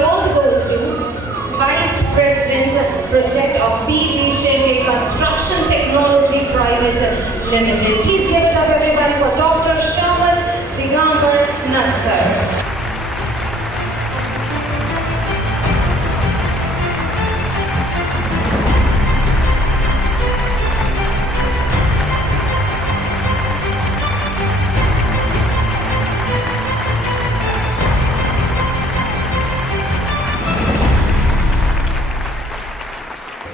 award goes to Vice President Project of PG Shinde Construction Technology Private Limited. Please give it up everybody for Dr. Shyamal Digambar Naskar.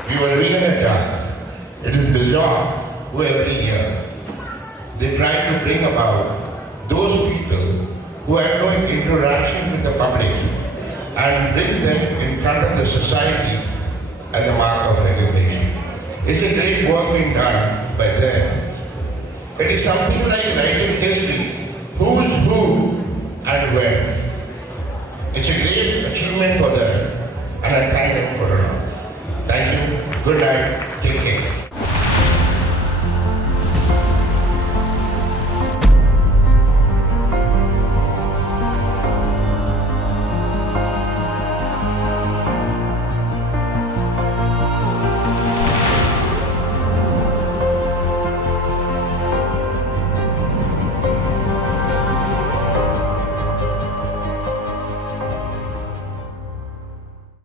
We were doing a talk. It is Bizox who every year they try to bring about those people who have no interaction with the public and bring them in front of the society as a mark of recognition. It's a great work being done by them. It is something like writing history, who's who and when. It's a great achievement for them and I thank them for it. Thank you. Good night. Take care.